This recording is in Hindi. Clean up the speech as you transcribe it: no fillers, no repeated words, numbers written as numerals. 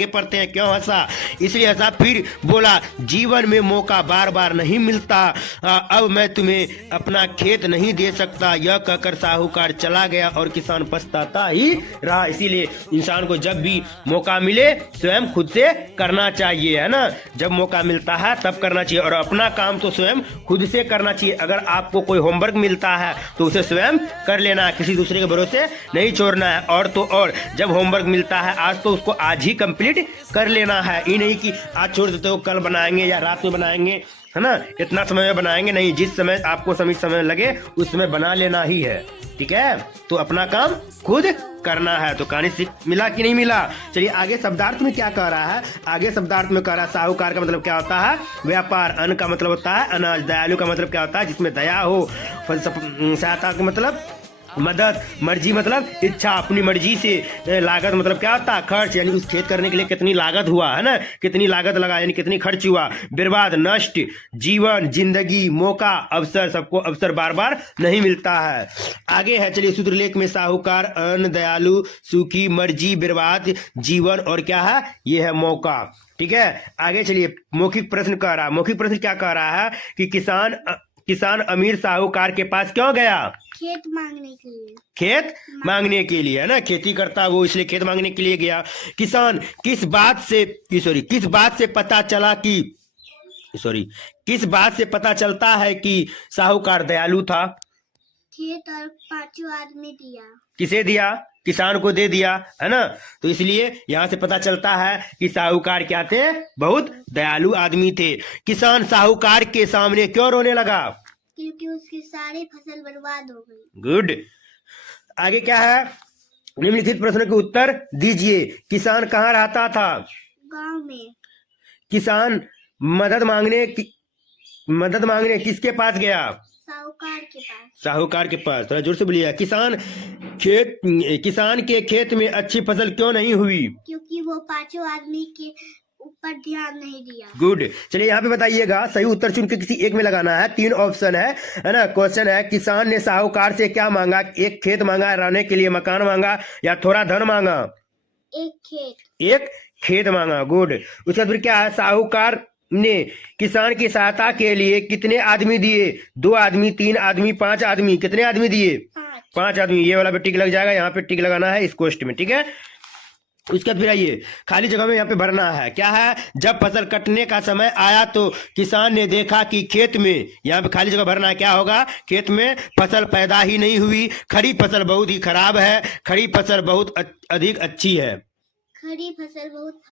के पड़ते हैं। क्यों हंसा? इसलिए हंसा। फिर बोला जीवन में मौका बार बार नहीं मिलता, अब मैं तुम्हें अपना खेत नहीं दे सकता। यह कहकर साहूकार चला गया और किसान पछताता ही रहा। इसीलिए इंसान को जब भी मौका मिले स्वयं खुद से करना चाहिए, है ना। जब मौका मिलता है तब करना चाहिए और अपना काम तो स्वयं खुद से करना चाहिए। अगर आपको कोई होमवर्क मिलता है तो उसे स्वयं कर लेना है, किसी दूसरे के भरोसे नहीं छोड़ना है। और तो और जब होमवर्क मिलता है आज तो उसको आज ही कंप्लीट कर लेना है। ये नहीं कि आज छोड़ देते हो कल बनाएंगे या रात में बनाएंगे, है ना, इतना समय में बनाएंगे नहीं। जिस समय आपको समय लगे उस समय बना लेना ही है, ठीक है। तो अपना काम खुद करना है। तो कहानी सीख मिला कि नहीं मिला? चलिए आगे शब्दार्थ में क्या कह रहा है। आगे शब्दार्थ में कह रहा है साहूकार का मतलब क्या होता है? व्यापार। अन्न का मतलब होता है अनाज। दयालु का मतलब क्या होता है? जिसमें दया हो। सहायता का मतलब मदद। मर्जी मतलब इच्छा, अपनी मर्जी से। लागत मतलब क्या होता है? खर्च, यानी उस खेत करने के लिए कितनी लागत हुआ, है ना, कितनी लागत लगा यानी कितनी खर्च हुआ। बर्बाद, नष्ट। जीवन, जिंदगी, मौका, अवसर। सबको अवसर बार बार नहीं मिलता है। आगे है चलिए सूत्रलेख में साहूकार, अन्न, दयालु, सुखी, मर्जी, बर्बाद, जीवन और क्या है? ये है मौका, ठीक है। आगे चलिए मौखिक प्रश्न कह रहा है। मौखिक प्रश्न क्या कह रहा है कि किसान अमीर साहूकार के पास क्यों गया? खेत मांगने के लिए। खेत मांगने के लिए, है ना, खेती करता वो इसलिए खेत मांगने के लिए गया। किसान किस बात से पता चला कि किस बात से पता चलता है कि साहूकार दयालु था? खेत और 5 आदमी दिया। किसे दिया? किसान को दे दिया, है ना। तो इसलिए यहाँ से पता चलता है कि साहूकार क्या थे? बहुत दयालु आदमी थे। किसान साहूकार के सामने क्यों रोने लगा? क्योंकि उसकी सारी फसल बर्बाद हो गई। गुड। आगे क्या है? निम्नलिखित प्रश्न के उत्तर दीजिए। किसान कहाँ रहता था? गांव में। किसान मदद मांगने किसके पास गया? साहूकार के पास। साहूकार के पास। थोड़ा जोर से बोलिए। किसान के खेत में अच्छी फसल क्यों नहीं हुई? क्योंकि वो 5 आदमी के ऊपर ध्यान नहीं दिया। गुड। चलिए यहाँ पे बताइएगा, सही उत्तर चुन के किसी एक में लगाना है। 3 ऑप्शन है ना। क्वेश्चन है किसान ने साहूकार से क्या मांगा? एक खेत मांगा, रहने के लिए मकान मांगा या थोड़ा धन मांगा? एक खेत मांगा। गुड। उसके बाद फिर क्या है? साहूकार ने किसान की सहायता के लिए कितने आदमी दिए? 2 आदमी, 3 आदमी, 5 आदमी? कितने आदमी दिए? 5 आदमी। ये वाला पे टिक लग जाएगा, यहाँ पे टिक लगाना है इस क्वेश्चन में, ठीक है। उसके बाद फिर आइए खाली जगह में यहाँ पे भरना है। क्या है? जब फसल कटने का समय आया तो किसान ने देखा कि खेत में, यहाँ पे खाली जगह भरना है। क्या होगा? खेत में फसल पैदा ही नहीं हुई। खड़ी फसल बहुत ही खराब है। खड़ी फसल बहुत अधिक अच्छी है। खड़ी फसल बहुत